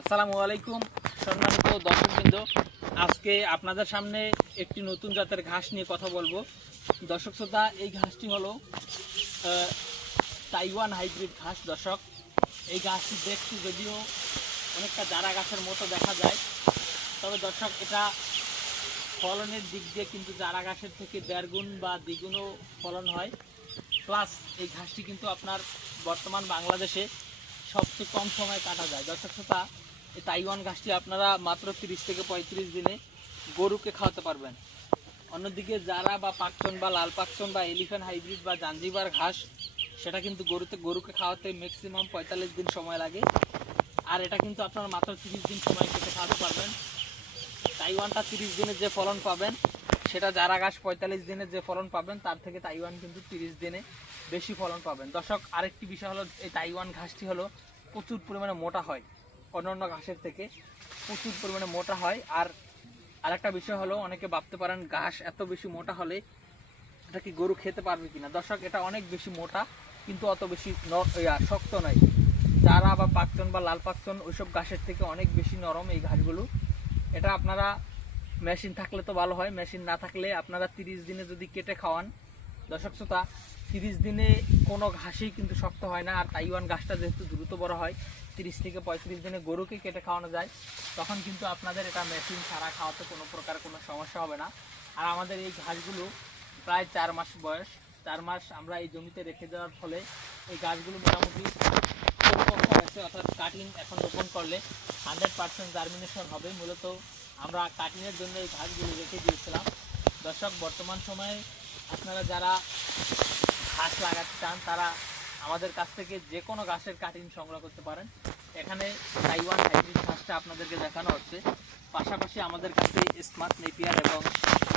আসসালামু আলাইকুম, সম্মানিত দর্শকবৃন্দ। আজকে আপনাদের সামনে একটি নতুন জাতের ঘাস নিয়ে কথা বলব। দর্শক শ্রোতা, এই ঘাসটি হলো তাইওয়ান হাইব্রিড ঘাস। দর্শক, এই ঘাসটি দেখতে যদিও অনেকটা জারা গাছের মতো দেখা যায়, তবে দর্শক, এটা ফলনের দিক দিয়ে কিন্তু জারা গাছের থেকে দেড় গুণ বা দ্বিগুণও ফলন হয়। প্লাস এই ঘাসটি কিন্তু আপনার বর্তমান বাংলাদেশে সবচেয়ে কম সময় কাটা যায়। দর্শক শ্রোতা, এই তাইওয়ান ঘাসটি আপনারা মাত্র তিরিশ থেকে পঁয়ত্রিশ দিনে গরুকে খাওয়াতে পারবেন। অন্যদিকে যারা বা পাকচন বা লাল পাকচন বা এলিফ্যান্ট হাইব্রিড বা জাঞ্জিবার ঘাস, সেটা কিন্তু গরুতে, গরুকে খাওয়াতে ম্যাক্সিমাম পঁয়তাল্লিশ দিন সময় লাগে। আর এটা কিন্তু আপনারা মাত্র তিরিশ দিন সময় কেটে খাওয়াতে পারবেন। তাইওয়ানটা তিরিশ দিনে যে ফলন পাবেন সেটা যারা গাছ পঁয়তাল্লিশ দিনে যে ফলন পাবেন, তার থেকে তাইওয়ান কিন্তু তিরিশ দিনে বেশি ফলন পাবেন। দর্শক, আরেকটি বিষয় হলো, এই তাইওয়ান ঘাসটি হলো প্রচুর পরিমাণে মোটা হয়, অন্যান্য ঘাসের থেকে প্রচুর পরিমাণে মোটা হয়। আর আরেকটা বিষয় হলো, অনেকে ভাবতে পারেন ঘাস এত বেশি মোটা হলে এটা কি গরু খেতে পারবে কিনা? দর্শক, এটা অনেক বেশি মোটা, কিন্তু অত বেশি শক্ত নয়। চারা বা পাকচন বা লাল পাকচন, ওইসব ঘাসের থেকে অনেক বেশি নরম এই ঘাসগুলো। এটা আপনারা মেশিন থাকলে তো ভালো হয়, মেশিন না থাকলে আপনারা তিরিশ দিনে যদি কেটে খাওয়ান, দর্শক শ্রোতা, তিরিশ দিনে কোনো ঘাসই কিন্তু শক্ত হয় না। আর তাইওয়ান ঘাসটা যেহেতু দ্রুত বড় হয়, তিরিশ থেকে পঁয়ত্রিশ দিনে গরুকে কেটে খাওয়ানো যায়, তখন কিন্তু আপনাদের এটা মেশিন ছাড়া খাওয়াতে কোনো প্রকার কোনো সমস্যা হবে না। আর আমাদের এই ঘাসগুলো প্রায় চার মাস বয়স, চার মাস আমরা এই জমিতে রেখে দেওয়ার ফলে এই গাছগুলো মোটামুটি হয়েছে অর্থাৎ কাটিং এখন রোপণ করলে হান্ড্রেড পার্সেন্ট জার্মিনেশন হবে। মূলত আমরা কাটিংয়ের জন্য এই ঘাসগুলো রেখে দিয়েছিলাম। দর্শক, বর্তমান সময়ে আপনারা যারা ঘাস লাগাতে চান, তারা আমাদের কাছ থেকে যে কোনো ঘাসের কাটিং সংগ্রহ করতে পারেন। এখানে তাইওয়ান হাইব্রিড ঘাসটা আপনাদেরকে দেখানো হচ্ছে। পাশাপাশি আমাদের কাছে স্মার্ট নেপিয়ার এবং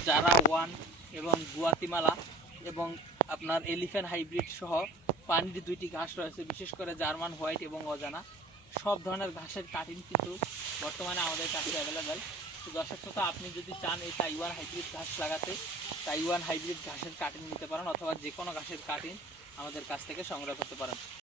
জারা ওয়ান এবং গুয়াতিমালা এবং আপনার এলিফ্যান্ট হাইব্রিড সহ পানির দুইটি ঘাস রয়েছে, বিশেষ করে জার্মান হোয়াইট এবং অজানা। সব ধরনের ঘাসের কাটিং কিন্তু বর্তমানে আমাদের কাছে অ্যাভেলেবেল তো দর্শক শ্রোতা, আপনি যদি চান এই তাইওয়ান হাইব্রিড ঘাস লাগাতে তাইওয়ান হাইব্রিড ঘাসের কাটিং নিতে পারেন অথবা যে কোনো ঘাসের কাটিং আমাদের কাছ থেকে সংগ্রহ করতে পারেন।